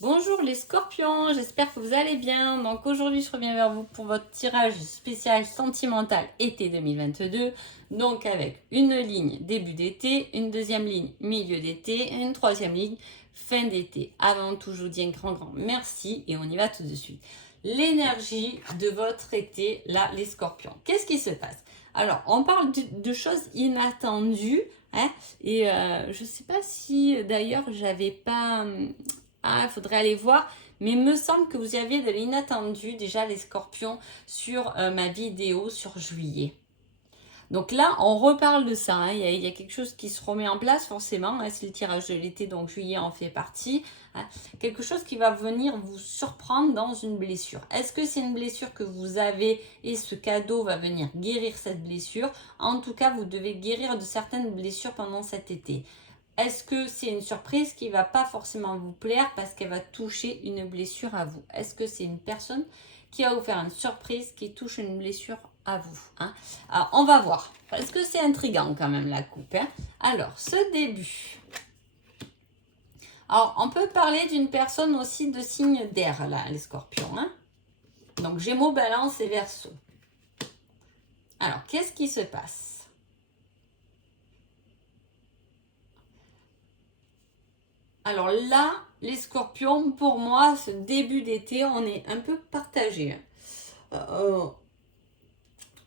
Bonjour les scorpions, j'espère que vous allez bien. Donc aujourd'hui je reviens vers vous pour votre tirage spécial sentimental été 2022. Donc avec une ligne début d'été, une deuxième ligne milieu d'été et une troisième ligne fin d'été. Avant tout je vous dis un grand merci et on y va tout de suite. L'énergie de votre été, là les scorpions. Qu'est-ce qui se passe? Alors on parle de choses inattendues. Hein, et je sais pas si d'ailleurs j'avais pas... Ah, il faudrait aller voir. Mais il me semble que vous y aviez de l'inattendu, déjà les scorpions, sur ma vidéo sur juillet. Donc là, on reparle de ça. Hein. Il y a quelque chose qui se remet en place forcément. Hein. C'est le tirage de l'été, donc juillet en fait partie. Hein. Quelque chose qui va venir vous surprendre dans une blessure. Est-ce que c'est une blessure que vous avez et ce cadeau va venir guérir cette blessure? En tout cas, vous devez guérir de certaines blessures pendant cet été. Est-ce que c'est une surprise qui ne va pas forcément vous plaire parce qu'elle va toucher une blessure à vous? Est-ce que c'est une personne qui va vous faire une surprise qui touche une blessure à vous? Hein? Alors, on va voir. Parce que c'est intriguant quand même la coupe. Hein? Alors, ce début. Alors, on peut parler d'une personne aussi de signe d'air, là, les scorpions. Hein? Donc, Gémeaux, Balance et Verseau. Alors, qu'est-ce qui se passe? Alors là, les scorpions, pour moi, ce début d'été, on est un peu partagé. On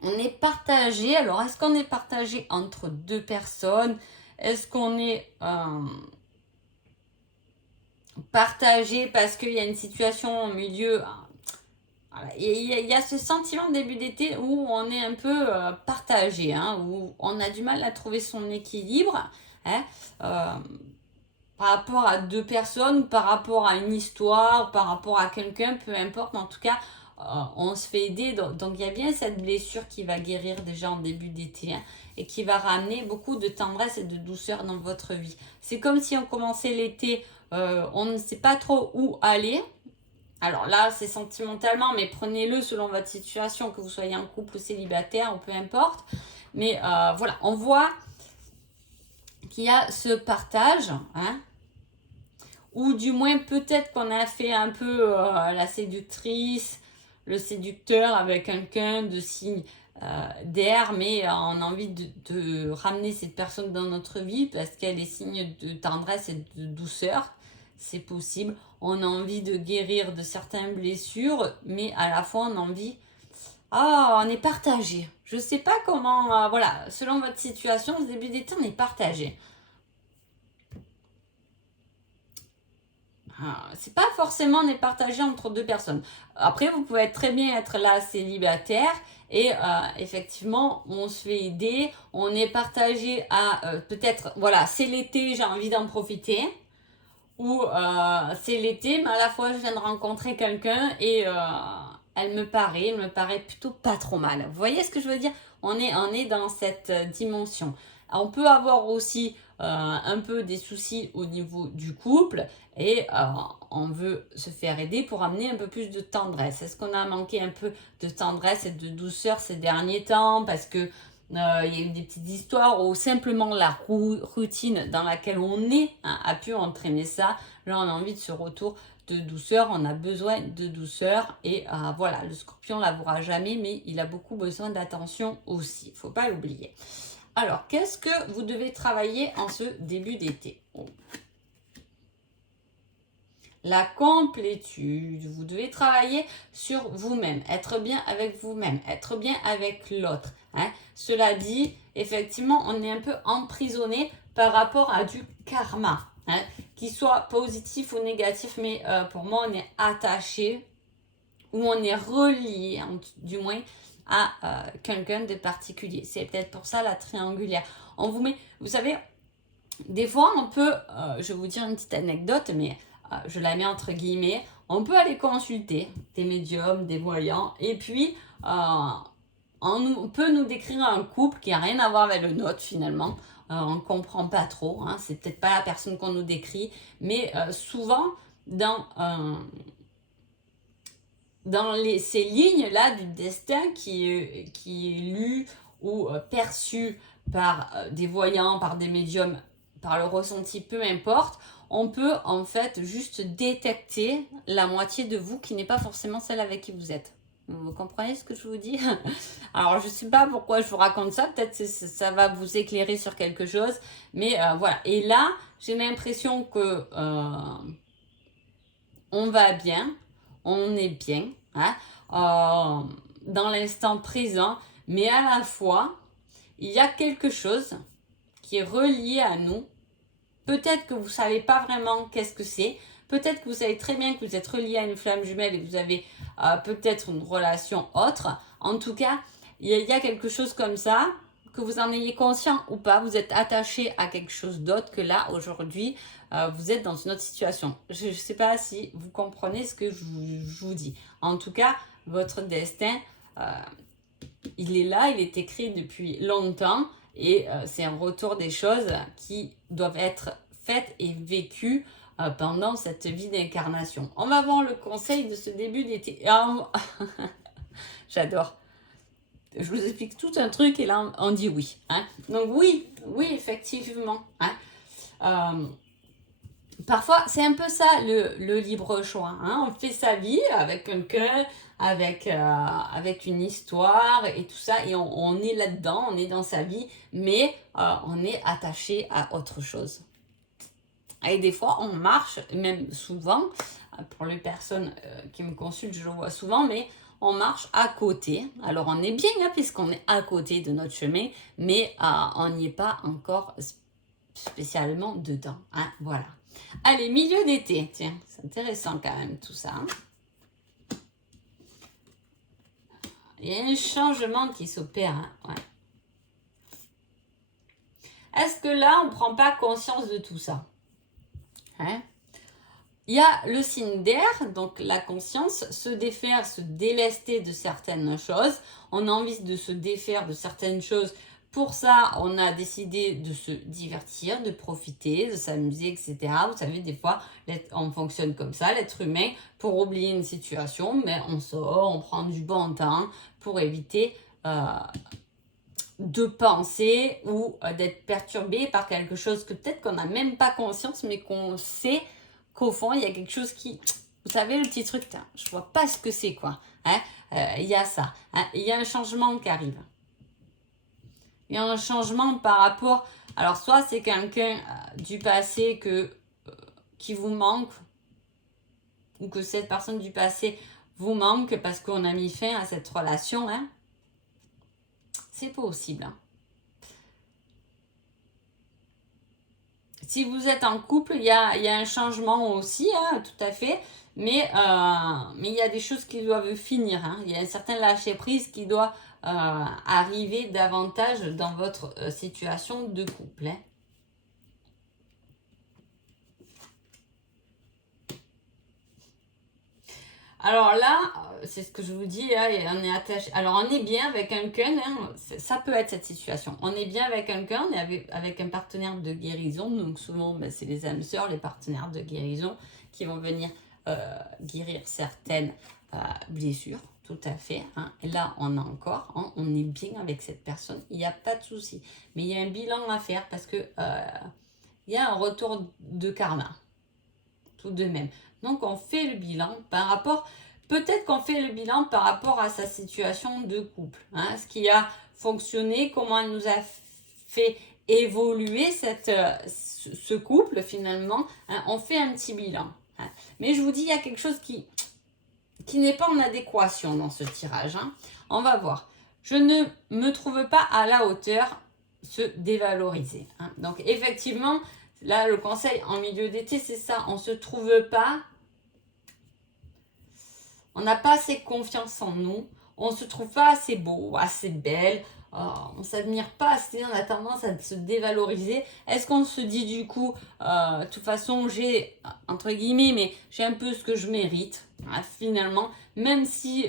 est partagé. Alors, est-ce qu'on est partagé entre deux personnes? Est-ce qu'on est partagé parce qu'il y a une situation au milieu? Voilà. Il y a ce sentiment de début d'été où on est un peu partagé, hein, où on a du mal à trouver son équilibre. Hein, par rapport à deux personnes, par rapport à une histoire, par rapport à quelqu'un, peu importe, en tout cas, on se fait aider. Donc, il y a bien cette blessure qui va guérir déjà en début d'été hein, et qui va ramener beaucoup de tendresse et de douceur dans votre vie. C'est comme si on commençait l'été, on ne sait pas trop où aller. Alors là, c'est sentimentalement, mais prenez-le selon votre situation, que vous soyez en couple ou célibataire, ou peu importe. Mais voilà, on voit qu'il y a ce partage, hein, ou du moins peut-être qu'on a fait un peu la séductrice, le séducteur avec quelqu'un de signe d'air, mais on a envie de ramener cette personne dans notre vie parce qu'elle est signe de tendresse et de douceur. C'est possible. On a envie de guérir de certaines blessures, mais à la fois on a envie... Ah, on est partagé. Je sais pas comment... voilà, selon votre situation, au début d'été, on est partagé. C'est pas forcément on est partagé entre deux personnes. Après, vous pouvez très bien être là célibataire et effectivement, on se fait aider. On est partagé à peut-être, voilà, c'est l'été, j'ai envie d'en profiter. Ou c'est l'été, mais à la fois, je viens de rencontrer quelqu'un et elle me paraît plutôt pas trop mal. Vous voyez ce que je veux dire? On est dans cette dimension. On peut avoir aussi un peu des soucis au niveau du couple et on veut se faire aider pour amener un peu plus de tendresse. Est-ce qu'on a manqué un peu de tendresse et de douceur ces derniers temps parce que il y a eu des petites histoires ou simplement la routine dans laquelle on est hein, a pu entraîner ça. Là, on a envie de ce retour de douceur, on a besoin de douceur et voilà, le scorpion ne l'avouera jamais, mais il a beaucoup besoin d'attention aussi, il ne faut pas l'oublier. Alors, qu'est-ce que vous devez travailler en ce début d'été? La complétude. Vous devez travailler sur vous-même, être bien avec vous-même, être bien avec l'autre. Hein. Cela dit, effectivement, on est un peu emprisonné par rapport à du karma, hein, qu'il soit positif ou négatif, mais pour moi, on est attaché ou on est relié, du moins, à quelqu'un de particulier. C'est peut-être pour ça la triangulaire. On vous met, vous savez, des fois, on peut, je vais vous dire une petite anecdote, mais je la mets entre guillemets, on peut aller consulter des médiums, des voyants, et puis on peut nous décrire un couple qui n'a rien à voir avec le nôtre finalement. On ne comprend pas trop, hein, c'est peut-être pas la personne qu'on nous décrit, mais souvent dans ces lignes-là du destin qui est lu ou perçu par des voyants, par des médiums, par le ressenti, peu importe, on peut en fait juste détecter la moitié de vous qui n'est pas forcément celle avec qui vous êtes. Vous comprenez ce que je vous dis? Alors, je ne sais pas pourquoi je vous raconte ça. Peut-être que ça va vous éclairer sur quelque chose. Mais voilà. Et là, j'ai l'impression que on va bien. On est bien. Hein, dans l'instant présent. Mais à la fois, il y a quelque chose qui est relié à nous. Peut-être que vous ne savez pas vraiment qu'est-ce que c'est. Peut-être que vous savez très bien que vous êtes relié à une flamme jumelle et que vous avez peut-être une relation autre. En tout cas, il y a quelque chose comme ça, que vous en ayez conscient ou pas, vous êtes attaché à quelque chose d'autre que là, aujourd'hui, vous êtes dans une autre situation. Je ne sais pas si vous comprenez ce que je vous dis. En tout cas, votre destin, il est là, il est écrit depuis longtemps et c'est un retour des choses qui doivent être faites et vécues pendant cette vie d'incarnation. On va voir le conseil de ce début d'été. J'adore. Je vous explique tout un truc et là on dit oui. Hein. Donc oui, effectivement. Hein. Parfois, c'est un peu ça le libre choix. Hein. On fait sa vie avec quelqu'un, avec une histoire et tout ça, et on est là-dedans, on est dans sa vie, mais on est attaché à autre chose. Et des fois, on marche, même souvent, pour les personnes qui me consultent, je le vois souvent, mais on marche à côté. Alors, on est bien, hein, puisqu'on est à côté de notre chemin, mais on n'y est pas encore spécialement dedans. Hein, voilà. Allez, milieu d'été. Tiens, c'est intéressant quand même tout ça. Hein. Il y a un changement qui s'opère. Hein, ouais. Est-ce que là, on ne prend pas conscience de tout ça? Hein? Il y a le signe d'air, donc la conscience, se défaire, se délester de certaines choses. On a envie de se défaire de certaines choses. Pour ça, on a décidé de se divertir, de profiter, de s'amuser, etc. Vous savez, des fois, on fonctionne comme ça, l'être humain, pour oublier une situation, mais on sort, on prend du bon temps pour éviter de penser ou d'être perturbé par quelque chose que peut-être qu'on n'a même pas conscience, mais qu'on sait qu'au fond, il y a quelque chose qui... Vous savez, le petit truc, je vois pas ce que c'est, quoi. Hein, il y a ça. Hein, il y a un changement qui arrive. Il y a un changement par rapport... Alors, soit c'est quelqu'un du passé qui vous manque, ou que cette personne du passé vous manque parce qu'on a mis fin à cette relation. Hein. C'est possible. Hein. Si vous êtes en couple, il y a un changement aussi, hein, tout à fait. Mais il y a des choses qui doivent finir. Hein. Il y a un certain lâcher-prise qui doit arriver davantage dans votre situation de couple. Hein. Alors là, c'est ce que je vous dis, hein, on est attaché. Alors on est bien avec quelqu'un, hein, ça peut être cette situation. On est bien avec quelqu'un, on est avec un partenaire de guérison. Donc souvent, ben, c'est les âmes sœurs, les partenaires de guérison qui vont venir guérir certaines blessures. Tout à fait. Hein. Et là, on a encore, hein, on est bien avec cette personne, il n'y a pas de souci. Mais il y a un bilan à faire parce que il y a un retour de karma. Tout de même. Donc, on fait le bilan par rapport, peut-être qu'on fait le bilan par rapport à sa situation de couple. Hein, ce qui a fonctionné, comment elle nous a fait évoluer ce couple finalement. Hein, on fait un petit bilan. Hein. Mais je vous dis, il y a quelque chose qui n'est pas en adéquation dans ce tirage. Hein. On va voir. Je ne me trouve pas à la hauteur, se dévaloriser. Hein. Donc, effectivement, là, le conseil en milieu d'été, c'est ça. On ne se trouve pas. On n'a pas assez confiance en nous. On ne se trouve pas assez beau, assez belle. On ne s'admire pas assez. On a tendance à se dévaloriser. Est-ce qu'on se dit du coup, de toute façon, j'ai, entre guillemets, mais j'ai un peu ce que je mérite, hein, finalement. Même si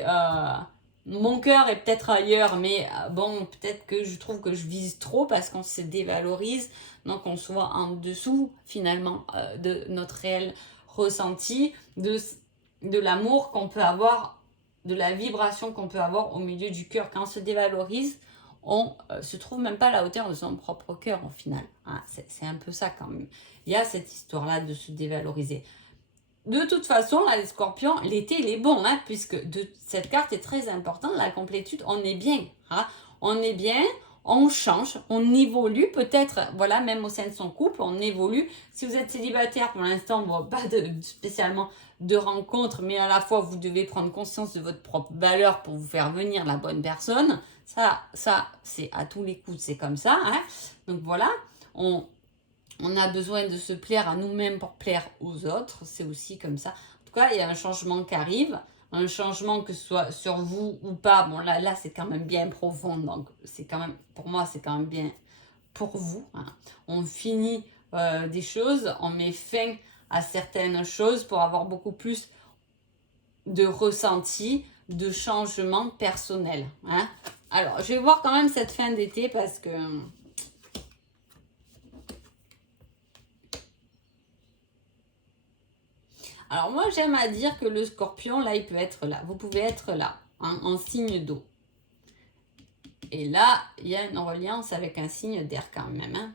mon cœur est peut-être ailleurs, mais bon, peut-être que je trouve que je vise trop parce qu'on se dévalorise. Donc, on soit en dessous, finalement, de notre réel ressenti, de l'amour qu'on peut avoir, de la vibration qu'on peut avoir au milieu du cœur. Quand on se dévalorise, on se trouve même pas à la hauteur de son propre cœur au final. Hein. C'est un peu ça quand même. Il y a cette histoire-là de se dévaloriser. De toute façon, là, les scorpions, l'été, il est bon, hein, puisque cette carte est très importante, la complétude, on est bien. Hein, on est bien, on change, on évolue, peut-être, voilà, même au sein de son couple, on évolue. Si vous êtes célibataire, pour l'instant, bon, pas spécialement de rencontres, mais à la fois, vous devez prendre conscience de votre propre valeur pour vous faire venir la bonne personne. Ça c'est à tous les coups, c'est comme ça. Hein. Donc voilà, on a besoin de se plaire à nous-mêmes pour plaire aux autres. C'est aussi comme ça. En tout cas, il y a un changement qui arrive. Un changement que ce soit sur vous ou pas. Bon, là c'est quand même bien profond. Donc, c'est quand même, pour moi, c'est quand même bien pour vous. Hein. On finit des choses. On met fin à certaines choses pour avoir beaucoup plus de ressenti, de changement personnel. Hein. Alors, je vais voir quand même cette fin d'été parce que... Alors moi, j'aime à dire que le scorpion, là, il peut être là. Vous pouvez être là, hein, en signe d'eau. Et là, il y a une reliance avec un signe d'air quand même. Hein.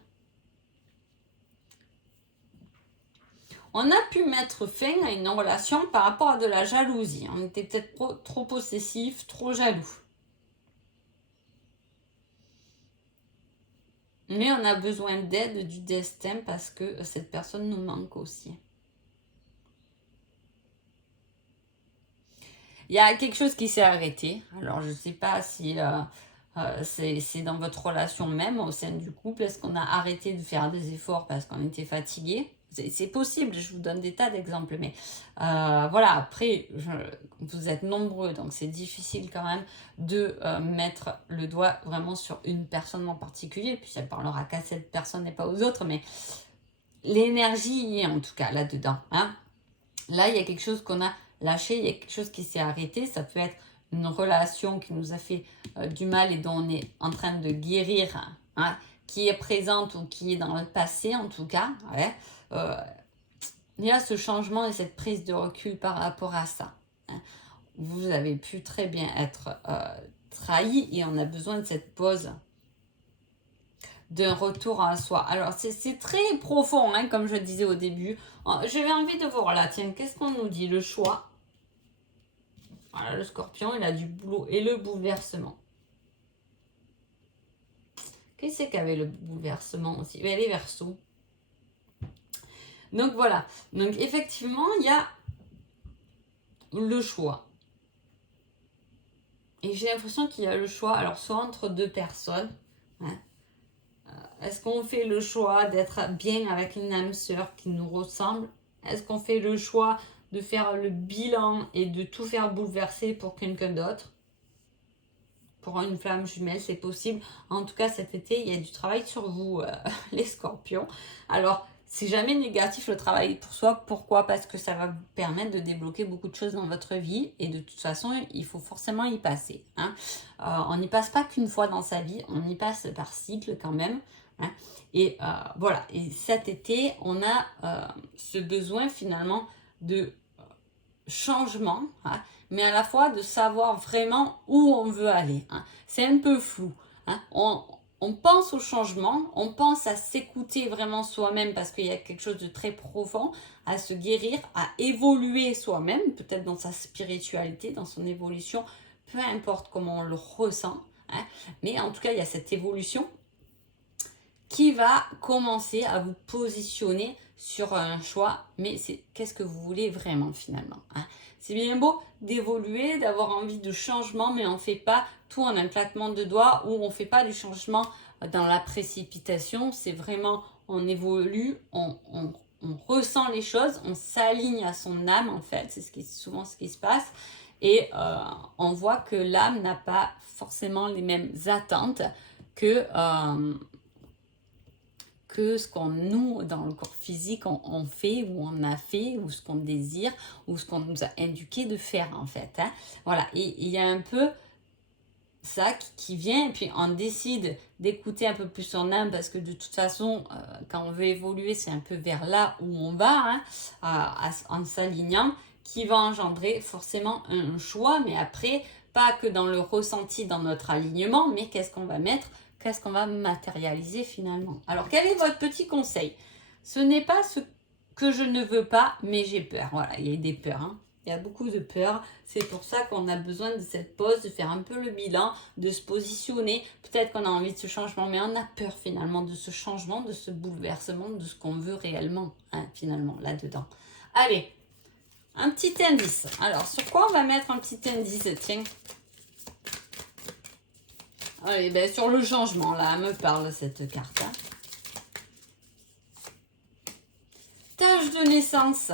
On a pu mettre fin à une relation par rapport à de la jalousie. On était peut-être trop possessif, trop jaloux. Mais on a besoin d'aide du destin parce que cette personne nous manque aussi. Il y a quelque chose qui s'est arrêté. Alors, je ne sais pas si c'est dans votre relation même, au sein du couple. Est-ce qu'on a arrêté de faire des efforts parce qu'on était fatigué? C'est possible, je vous donne des tas d'exemples. Mais voilà, après, vous êtes nombreux, donc c'est difficile quand même de mettre le doigt vraiment sur une personne en particulier. Puis ça ne parlera qu'à cette personne et pas aux autres. Mais l'énergie y est en tout cas là-dedans. Hein. Là, il y a quelque chose qu'on a lâché, il y a quelque chose qui s'est arrêté. Ça peut être une relation qui nous a fait du mal et dont on est en train de guérir, hein, qui est présente ou qui est dans le passé en tout cas. Ouais. Il y a ce changement et cette prise de recul par rapport à ça. Hein. Vous avez pu très bien être trahi et on a besoin de cette pause, d'un retour à soi. Alors, c'est très profond, hein, comme je disais au début. J'avais envie de voir là, tiens, qu'est-ce qu'on nous dit? Le choix. Voilà, le scorpion, il a du boulot et le bouleversement. Qu'est-ce qu'avait le bouleversement aussi? Les Verseaux. Donc, voilà. Donc, effectivement, il y a le choix. Et j'ai l'impression qu'il y a le choix, alors, soit entre deux personnes, hein. Est-ce qu'on fait le choix d'être bien avec une âme sœur qui nous ressemble? Est-ce qu'on fait le choix de faire le bilan et de tout faire bouleverser pour quelqu'un d'autre? Pour une flamme jumelle, c'est possible. En tout cas, cet été, il y a du travail sur vous, les scorpions. Alors, c'est jamais négatif le travail pour soi. Pourquoi? Parce que ça va vous permettre de débloquer beaucoup de choses dans votre vie. Et de toute façon, il faut forcément y passer. Hein. On n'y passe pas qu'une fois dans sa vie. On y passe par cycle quand même. Hein. Et voilà. Et cet été, on a ce besoin finalement de changement, hein, mais à la fois de savoir vraiment où on veut aller. Hein. C'est un peu flou. Hein. On pense au changement, on pense à s'écouter vraiment soi-même parce qu'il y a quelque chose de très profond, à se guérir, à évoluer soi-même, peut-être dans sa spiritualité, dans son évolution, peu importe comment on le ressent. Hein. Mais en tout cas, il y a cette évolution qui va commencer à vous positionner sur un choix, mais c'est qu'est-ce que vous voulez vraiment finalement. Hein. C'est bien beau d'évoluer, d'avoir envie de changement, mais on ne fait pas tout en un claquement de doigts ou on ne fait pas du changement dans la précipitation. C'est vraiment, on évolue, on ressent les choses, on s'aligne à son âme en fait, c'est souvent ce qui se passe. Et on voit que l'âme n'a pas forcément les mêmes attentes que ce qu'on, nous, dans le corps physique, on fait ou on a fait, ou ce qu'on désire, ou ce qu'on nous a indiqué de faire, en fait. Hein. Voilà, et il y a un peu ça qui vient, et puis on décide d'écouter un peu plus son âme, parce que de toute façon, quand on veut évoluer, c'est un peu vers là où on va, hein, en s'alignant, qui va engendrer forcément un choix, mais après, pas que dans le ressenti, dans notre alignement, mais qu'est-ce qu'on va mettre, qu'est-ce qu'on va matérialiser finalement. Alors, quel est votre petit conseil? Ce n'est pas ce que je ne veux pas, mais j'ai peur. Voilà, il y a des peurs, hein. Il y a beaucoup de peurs. C'est pour ça qu'on a besoin de cette pause, de faire un peu le bilan, de se positionner. Peut-être qu'on a envie de ce changement, mais on a peur finalement de ce changement, de ce bouleversement, de ce qu'on veut réellement, hein, finalement, là-dedans. Allez, un petit indice. Alors, sur quoi on va mettre un petit indice? Tiens. Allez, ben, sur le changement, là, elle me parle cette carte. Hein. Tâche de naissance.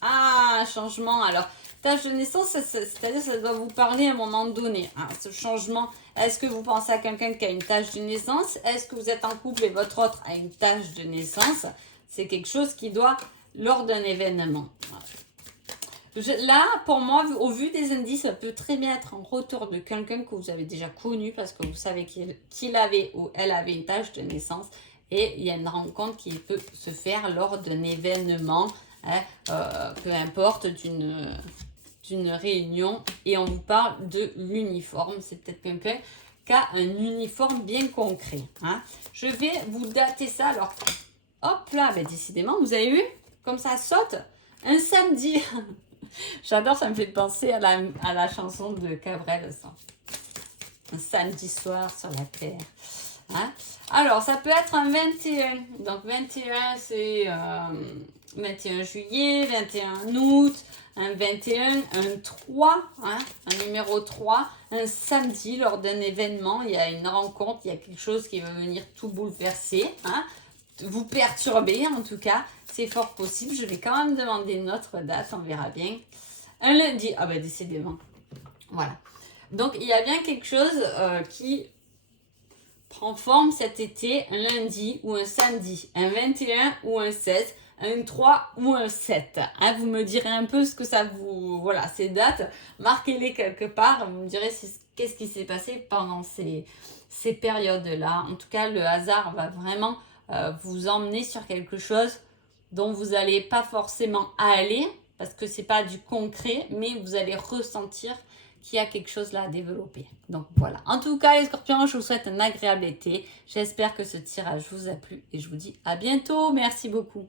Ah, changement. Alors, tâche de naissance, c'est-à-dire que ça doit vous parler à un moment donné. Hein, ce changement, est-ce que vous pensez à quelqu'un qui a une tâche de naissance? Est-ce que vous êtes en couple et votre autre a une tâche de naissance? C'est quelque chose qui doit, lors d'un événement. Là, pour moi, au vu des indices, ça peut très bien être en retour de quelqu'un que vous avez déjà connu parce que vous savez qu'il avait ou elle avait une tâche de naissance. Et il y a une rencontre qui peut se faire lors d'un événement, hein, peu importe, d'une réunion. Et on vous parle de l'uniforme. C'est peut-être quelqu'un qui a un uniforme bien concret. Hein. Je vais vous dater ça. Alors, hop là, ben, décidément, vous avez vu comme ça saute un samedi. J'adore, ça me fait penser à la chanson de Cabrel, ça. Un samedi soir sur la terre. Hein? Alors, ça peut être un 21. Donc, 21, c'est 21 juillet, 21 août, un 21, un 3, hein? Un numéro 3, un samedi, lors d'un événement, il y a une rencontre, il y a quelque chose qui va venir tout bouleverser, hein? Vous perturber, en tout cas, c'est fort possible. Je vais quand même demander une autre date, on verra bien. Un lundi, ah ben décidément, voilà. Donc, il y a bien quelque chose qui prend forme cet été, un lundi ou un samedi, un 21 ou un 16, un 3 ou un 7. Hein, vous me direz un peu ce que ça vous... Voilà, ces dates, marquez-les quelque part. Vous me direz qu'est-ce qui s'est passé pendant ces périodes-là. En tout cas, le hasard va vraiment vous emmener sur quelque chose dont vous n'allez pas forcément aller, parce que ce n'est pas du concret, mais vous allez ressentir qu'il y a quelque chose là à développer. Donc voilà. En tout cas, les scorpions, je vous souhaite un agréable été. J'espère que ce tirage vous a plu et je vous dis à bientôt. Merci beaucoup.